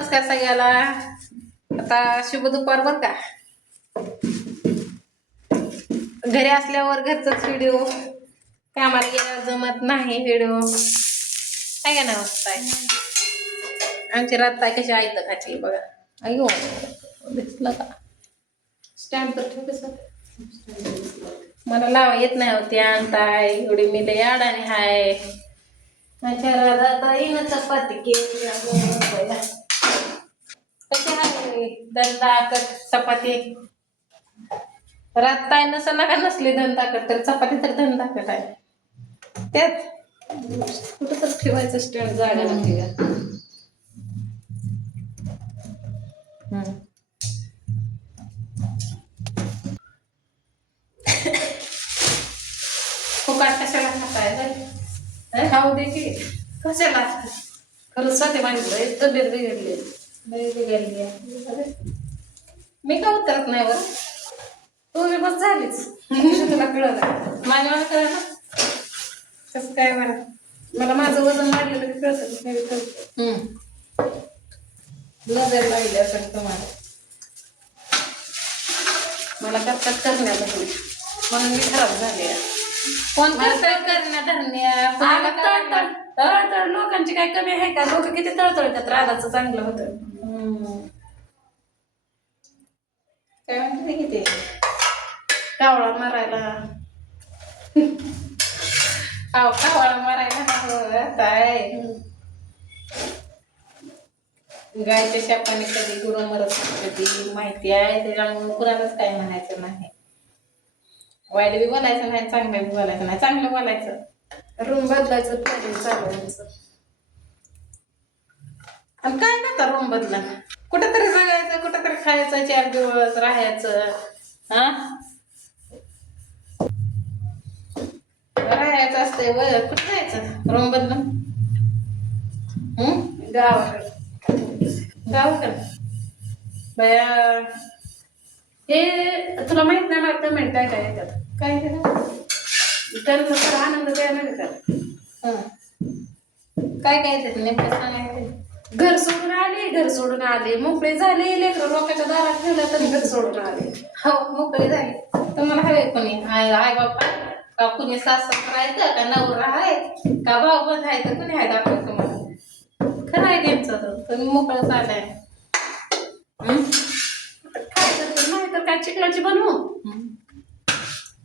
नमस्कार सगळ्याला. आता शुभ दुपार बर का. घरी असल्यावर घरचाच व्हिडिओ, कामाला गेल्यावर जमत नाही व्हिडिओ. काय का ना काय आमची रात कशी ऐकत खाची बघा. अयो दिसलं का स्टँड तर ठेव कसं. मला लावा येत नाही होती आणताय एवढी मी लय अडाणी हाय. माझ्या राधा येईन चपाती केली कशी आहे दंताकट चपाती. रात काय नसं नका नसली दंताकट तर चपाती तर दंताकट आहे. त्यात कुठं तर ठेवायचं स्टँड जागा नव्हती का. फुकाट कशाला खाताय खाऊ दे की कशाला. खरंच स्वाती मागितलं तब्येत बिघडली आहे. मी का उतरत नाही बरं. तू मी बस झालीच तुला कळलं माझ्या मला कळलं ना कसं काय. मला माझं वजन वाढलेलं की कळतं. नजर लागली असं तुम्हाला मला करतात करण्याला म्हणून मी खराब झाले. कोण करण्या धरण्या तळतळ लोकांची काय कमी आहे का. लोक किती तळतळतात राधाचं चांगलं होतं. काय म्हणते किती कावळा मारायला कावळा मारायला काय. गायच्या शापाने कधी गुरु मरत कधी माहिती आहे. त्याच्यामुळे कुणालाच काय म्हणायचं नाही. वाईट बी बोलायचं नाही चांगलं बी बोलायचं नाही. चांगलं बोलायचं रूम बदलायचं प्लॅनिंग चालवायचं. आणि काय करता रूम बदला कुठेतरी जगायचं कुठेतरी खायचं 4 दिवस राहायचं. राहायचं असतंय कुठं जायचं रूम बदलून. गावाकडे बया हे तुला माहित नाही मला कमेंट काय काय येतात. काय त्यांना तर आनंद द्यायला येतात. काय काय येतात नेमकं सांगायचं. घर सोडून आले मोकळे झाले. लेकरं लोकांच्या दारात ठेवलं तरी घर सोडून आले. हो मोकळे झाले. तुम्हाला हवे कोणी आई बाप्पा का कुणी सासू राहायचं का नवरा आहे का भाऊ बंद आहे तर कुणी आहे दाखव तुम्हाला. खरं आहे त्यांचं तुम्ही मोकळं चाललंय. काय करतो नाही तर काय चिकनाची बनवू.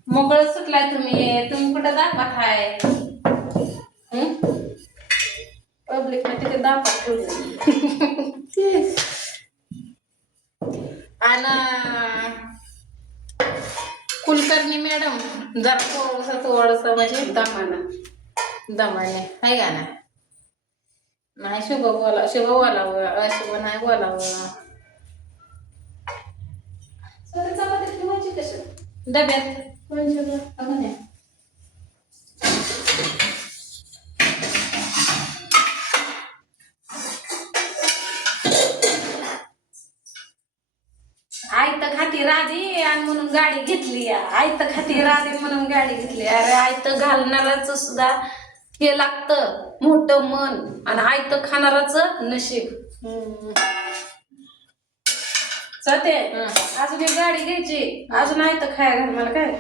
मोकळं सुटलाय तुम्ही कुठं दाखवत आहे. पब्लिक मध्ये तिथे दाखवत ठेवले. आणि कुलकर्णी मॅडम जरा थोडस म्हणजे दमाने आहे का ना. नाही शुभ बोलावं अशुभ नाही बोलावं. चपाती ठेवायची कशी डब्यात आई तर खाती राधी आणि म्हणून गाडी घेतली. आई तर खाती राधी म्हणून गाडी घेतली. अरे आई तर घालणारच सुद्धा हे लागतं मोठं मन आणि आई तर खाणाराच नशीब. सते अजून एक गाडी घ्यायची अजून आई तर खाया घाल मला काय.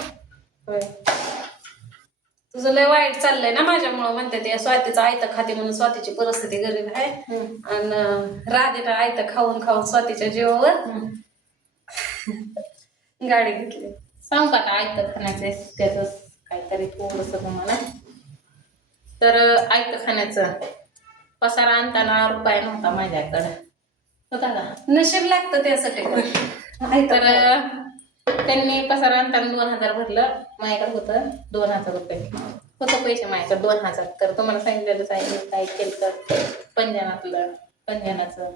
तुझं लय वाईट चाललंय ना माझ्यामुळं म्हणते ते. स्वातीचं आयतं खाते म्हणून स्वातीची परिस्थिती गरीब आहे आणि राधेला आयतं खाऊन खाऊन स्वातीच्या जीवावर गाडी घेतली. सांग का आयतं खाण्याचं त्याच काहीतरी थोडस तुम्हाला. तर आयतं खाण्याचं पसारा आणताना रुपया नव्हता माझ्याकडं होता का. नशीब लागतं त्यासाठी. तर त्यांनी पसारा आणताना 2000 भरलं. माझ्याकडे होतं 2000 रुपये होतं पैसे माझ्याकडे 2000. तर तुम्हाला सांगितलेलंच आहे मी काय केलं तर पंजनाचं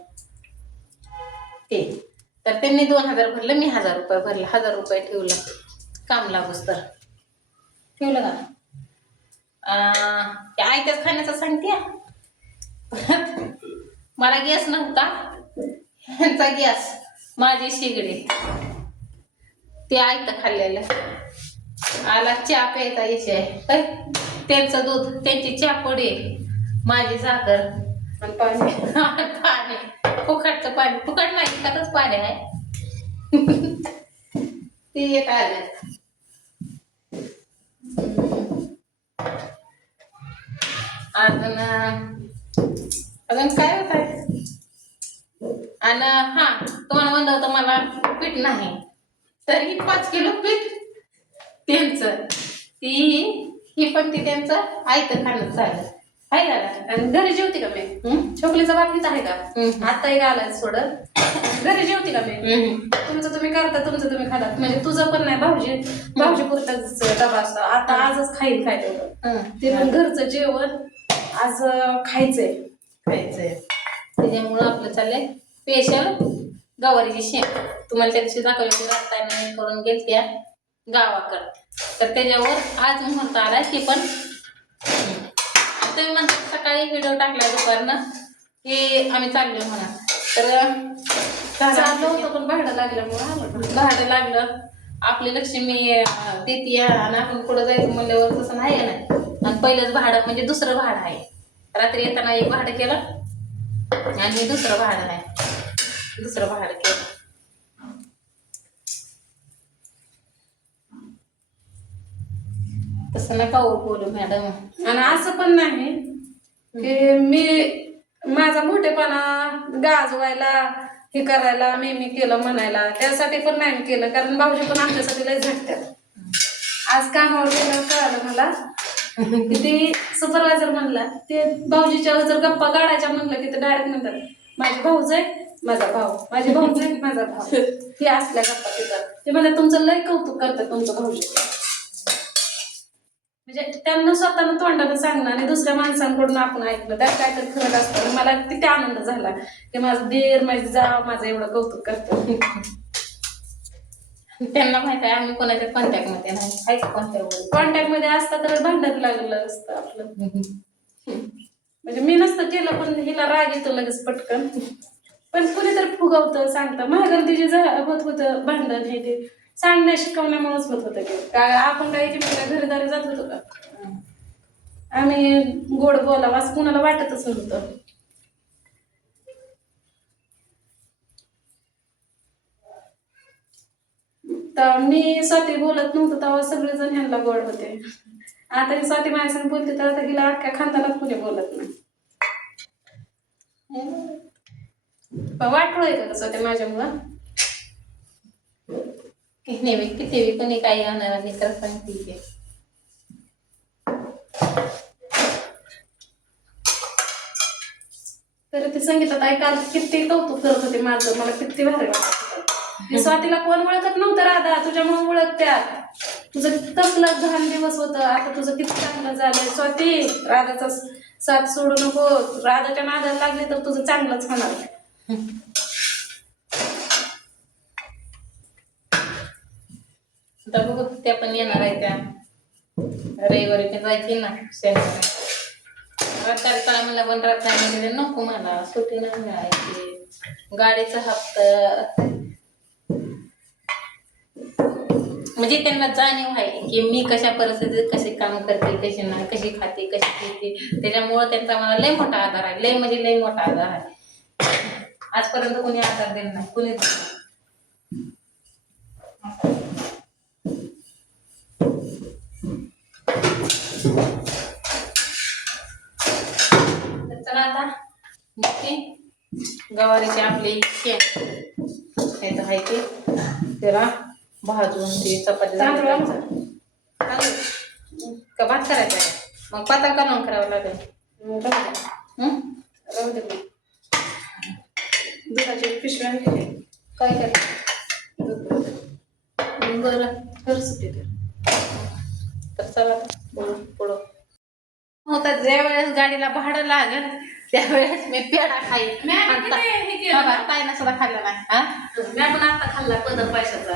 ते. तर त्यांनी 2000 भरलं मी 1000 रुपये भरलं. 1000 रुपये ठेवलं काम लागूस तर ठेवलं का. आयत्याच खाण्याचं सांगते. मला गॅस नव्हता ह्यांचा गॅस माझी शेगडी ते आयतं खाल्लेलं. आला चहा प्यायचा विषय त्यांचं दूध त्यांची चहा पडी माझी साखर आणि पाणी फुकट पाणी फुकट नाही त्यातच पाणी आहे. ती एक आलं. अजून अजून काय होत आहे. आणि हा तुम्हाला म्हणलं होतं मला पीठ नाही तर ही 5 किलो पीठ त्यांचं ही पण ती त्यांचं आयतं खाणं झालं आहे का. आणि घरी जेवते का मी छोकलीचा बाकीच आहे का आता एक आलाय सोडत घरी जेवते का मी तुमचं तुम्ही करता तुमचं तुम्ही खातात म्हणजे तुझं पण नाही भाऊजी पुरताच डबा असतो आता आजच खाईल काय तेवढं ते मग घरचं जेवण आज खायचंय त्याच्यामुळं आपलं चाललंय स्पेशल गवारीची शेंग. तुम्हाला त्या दिवशी दाखवली होती रस्त्याने करून गेलत्या गावाकडं तर त्याच्यावर आज मुहूर्त आलाय की पण तुम्ही म्हणता सकाळी व्हिडिओ टाकलाय दुपारनं की आम्ही चाललो म्हणा तर चाललं होतं पण भाडं लागल्यामुळं भाडं लागलं. आपली लक्ष्मी देते आणि आपण पुढं जायचं म्हणल्यावर तसं नाही का नाही. आणि पहिलंच भाडं म्हणजे दुसरं भाडं आहे. रात्री येताना एक भाडं केलं आणि दुसरं भाडं आहे. दुसरं भाडं केलं. तसं नका बोलू मॅडम. आणि असं पण नाही की मी माझा मोठेपणा गाजवायला हे करायला मी केलं म्हणायला त्यासाठी पण नाही केलं कारण भाऊजी पण आमच्यासाठी लय झटतात. आज कामावर गेल्यावर कळालं मला की ते सुपरवायझर म्हणला ते भाऊजीच्या जर गप्पा काढायच्या म्हणलं की ते डायरेक्ट म्हणतात माझे भाऊज आहे माझा भाऊ माझे भाऊज आहे माझा भाऊ हे असल्या गप्पा तिथं ते म्हणतात तुमचं लय कौतुक करतात तुमचं भाऊजी म्हणजे त्यांना स्वतःनं तोंडानं सांगणं आणि दुसऱ्या माणसांकडून आपण ऐकलं त्यात काय तर खरं असतं. मला किती आनंद झाला की माझं दीर माझी जाव माझं एवढं कौतुक करतो. त्यांना माहित आहे आम्ही कोणाच्या कॉन्टॅक्ट मध्ये नाही कॉन्टॅक्ट मध्ये असता तर भांडण लागलं असतं आपलं म्हणजे मी नसतं केलं पण हिला राग येतो लगेच पटकन पण कुणीतरी फुगवतं सांगतं महागर तिचे होत होतं भांडण हे ते सांगण्या शिकवण्यामुळेच होत होतं की काय आपण काही घरीदारी जात होतो का आम्ही गोड बोलावं असं कुणाला वाटतच नव्हतं. तर मी स्वाती बोलत नव्हतं तेव्हा सगळेजण ह्यांना गोड होते. आता ही स्वाती माझ्यासंग बोलते तर आता हिला अख्ख्या खानदानात कुणी बोलत नाही. वाटलं आहे का स्वाती माझ्यामुळं किती कोणी काही आणणार मी तर सांगते. तर ते संगीतात ऐकायला किती कौतुक करत होते माझं मला किती भारी वाटत. स्वातीला कोण ओळखत नव्हतं राधा तुझ्यामुळे ओळखत्यात तुझं कसलं घाण दिवस होतं आता तुझं किती चांगलं झालंय स्वाती राधाचा साथ सोडू नको राधाच्या नादाला लागले तर तुझं चांगलंच होणार. आता बघू त्या पण येणार आहे त्या रविवारी पण जायची ना शनिवारी काय मला पण रात्री नको मला सुट्टी नाही मिळायची गाडीचा हप्ता म्हणजे त्यांना जाणीव आहे की मी कशा परिस्थितीत कशी काम करते कशी नाही कशी खाते कशी पिते त्याच्यामुळं त्यांचा मला लय मोठा आधार आहे लय म्हणजे लय मोठा आधार आहे. आजपर्यंत कोणी आधार देत नाही कोणीच. चला आता गवारीची आपली शेंग आहे ते त्याला भाजून ते चपाती का भात करायचा आहे मग पातळ कालवण करावं लागेल. दुधाची पिशव्या काय करायचं बरं घर सुट्टी तर चला पुढं होता ज्या वेळेस गाडीला भाडं लागेल त्यावेळेस मी पेढा खाईन. ताईनं सुद्धा खाल्ला नाही मी पण आता खाल्ला पदर पैशाचा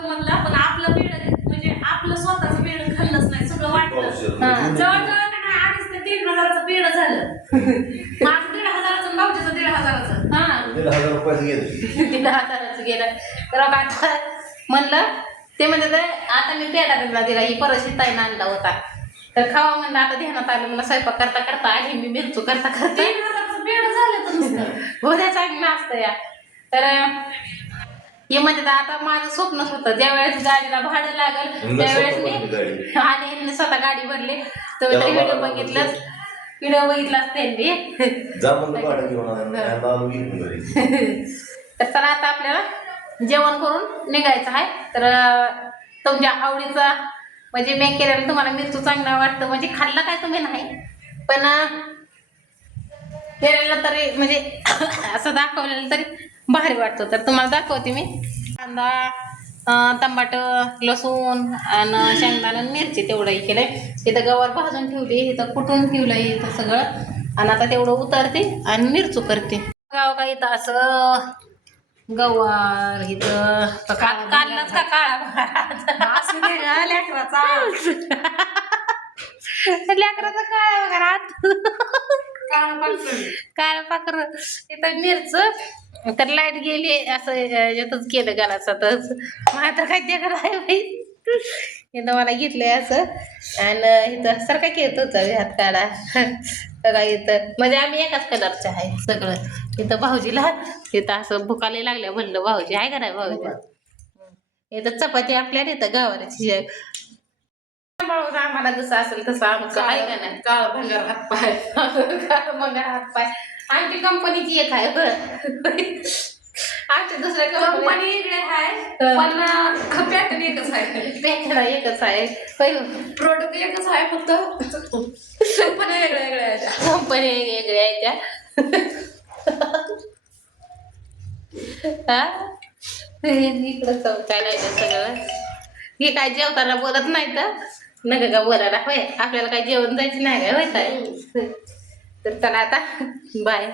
म्हणला पण आपलं पेढ म्हणजे आपलं स्वतःचं पेढ खाल्लंच नाही सगळं वाटलं जवळजवळ अडीच ते 3,000चं पेढ झालं माझं 1,500चं भाऊजीचं 1,500चं 1,500 रुपयाचं गेलं 1,500चं गेलं तर आता म्हणलं ते म्हणजे आता मी पेढा दिला ही परत ताईनं आणला होता तर खावा म्हणलं आता ध्यानात आलं मला स्वयंपाक करता करता आली मी मिरचू करता करता 3,000चं पेढ झालं तर उद्या चांगलं असतं या. तर हे म्हणजे आता माझं स्वप्नच होतं ज्यावेळेस गाडीला भाडं लागल त्यावेळेस मी आणि ह्यांनी स्वतः गाडी भरली. तर व्हिडिओ बघितलंच त्यांनी. जा म्हणलं भाडं घेऊन आलो घेऊन घरी. तर चला आता आपल्याला जेवण करून निघायचं आहे. तर तुमच्या आवडीचा म्हणजे मी केलेलं तुम्हाला मिरचू चांगला वाटतं म्हणजे खाल्लं काय तुम्ही नाही पण केलेलं तरी म्हणजे असं दाखवलेलं तरी भारी वाटतं. तर तुम्हाला दाखवते मी कांदा, टमाटर, लसूण आणि शेंगदाणा आणि मिरची तेवढंही केलंय. इथं गवार भाजून ठेवली, इथं कुटून ठेवलंय इथं सगळं आणि आता तेवढं उतरते आणि मिरचू करते. गाव का इथं असं गवार इथं काढलंच का काळा लेकराचा काळा वगैरे काळा पाखर इथं मिरच. तर लाईट गेली असं यातच केलं घरातच. मग आता काय ते आहे बाई इथं मला घेतलंय असं आणि इथं सारखा केलं होतं हात काढा सगळं इथं म्हणजे आम्ही एकाच कलरचे आहे सगळं. इथं भाऊजीला इथं असं भुकाले लागल्या म्हणलं भाऊजी आहे का नाही भाऊजी. इथं चपाती आपल्याला इथं गवाराची आम्हाला जसं असेल तसं आमचं आहे का नाही. काळा भंगार हात पाय मग हात पाय आमची कंपनीची एक आहे बरं. आमच्या दुसऱ्या कंपनी इकडे आहे पण पॅटर्न एकच आहे. पॅटर्न एकच आहे. प्रोडक्ट एकच आहे फक्त कंपन्या वेगळ्या वेगळ्या आहेत. कंपनी वेगळ्या आहेत त्या. इकडं चौकायला येतं सगळं. हे काय जेवताना बोलत नाही तर नका का बोलायला होय आपल्याला काय जेवण जायचं नाही काय होत आहे. तर चला आता बाय.